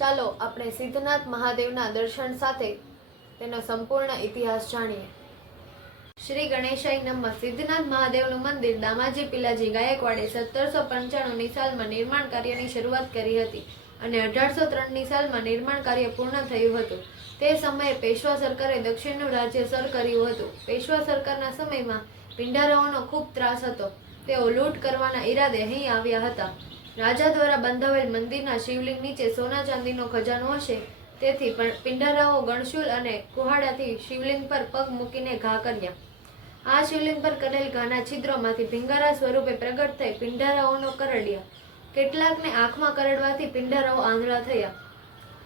ચાલો આપણે સિદ્ધનાથ મહાદેવના દર્શન સાથે તેનો સંપૂર્ણ ઇતિહાસ જાણીએ. શ્રી ગણેશાય નમઃ. સિદ્ધનાથ મહાદેવનું મંદિર દામાજી પિલાજી ગાયકવાડે 1795ની સાલમાં નિર્માણ કાર્યની શરૂઆત કરી હતી અને 1803ની સાલમાં નિર્માણ કાર્ય પૂર્ણ થયું હતું. તે સમયે પેશવા સરકારે દક્ષિણનું રાજ્ય સર કર્યું હતું. પેશવા સરકારના સમયમાં પિંડારાઓનો ખૂબ ત્રાસ હતો. તેઓ લૂંટ કરવાના ઈરાદે અહીં આવ્યા હતા. રાજા દ્વારા બંધાવેલ મંદિરના શિવલિંગ નીચે સોના ચાંદીનો ખજાનો હશે, તેથી પિંડારાઓ ગણશુલ અને કુહાડાથી શિવલિંગ પર પગ મૂકીને ઘા કર્યા. આ શિવલિંગ પર કરેલ ઘાના છિદ્રોમાંથી ભીંગારા સ્વરૂપે પ્રગટ થઈ પિંડારાઓનો કરડ્યા. કેટલાકને આંખમાં કરડવાથી પિંડારાઓ આંધળા થયા.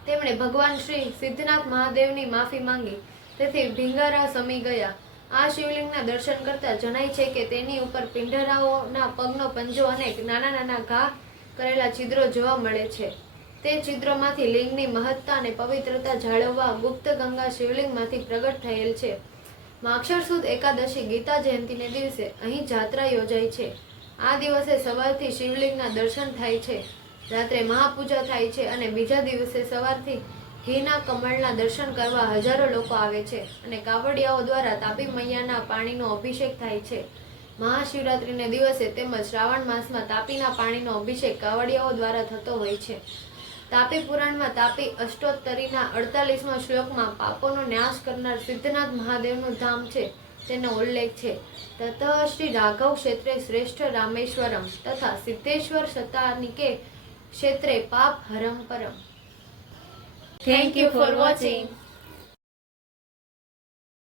તેમણે ભગવાન શ્રી સિદ્ધનાથ મહાદેવની માફી માંગી, તેથી ભીંગારા શમી ગયા. આ શિવલિંગના દર્શન કરતા જણાય છે કે તેની ઉપર પિંડારાઓના પગનો પંજો અને નાના નાના ઘા કરેલા છિદ્રો જોવા મળે છે. તે છિદ્રોમાંથી લિંગની મહત્તા અને પવિત્રતા જાળવવા ગુપ્ત ગંગા શિવલિંગમાંથી પ્રગટ થયેલ છે. માક્ષર સુદ એકાદશી ગીતા જયંતિને દિવસે અહીં જાત્રા યોજાય છે. આ દિવસે સવારથી શિવલિંગના દર્શન થાય છે, રાત્રે મહાપૂજા થાય છે અને બીજા દિવસે સવારથી ઘીના કમળના દર્શન કરવા હજારો લોકો આવે છે અને કાવડિયાઓ દ્વારા તાપી મૈયાના પાણીનો અભિષેક થાય છે. મહાશિવરાત્રિને દિવસે તેમજ શ્રાવણ માસમાં તાપીના પાણીનો અભિષેક કાવડિયાઓ દ્વારા થતો હોય છે. તાપી પુરાણમાં તાપી અષ્ટોત્તરીના 48મા શ્લોકમાં પાપોનો નાશ કરનાર સિદ્ધનાથ મહાદેવનું ધામ છે તેનો ઉલ્લેખ છે. તતઃ શ્રી રાઘવ ક્ષેત્રે શ્રેષ્ઠ રામેશ્વરમ તથા સિદ્ધેશ્વર શતાનિકે ક્ષેત્રે પાપ હરમ પરમ. Thank you for watching.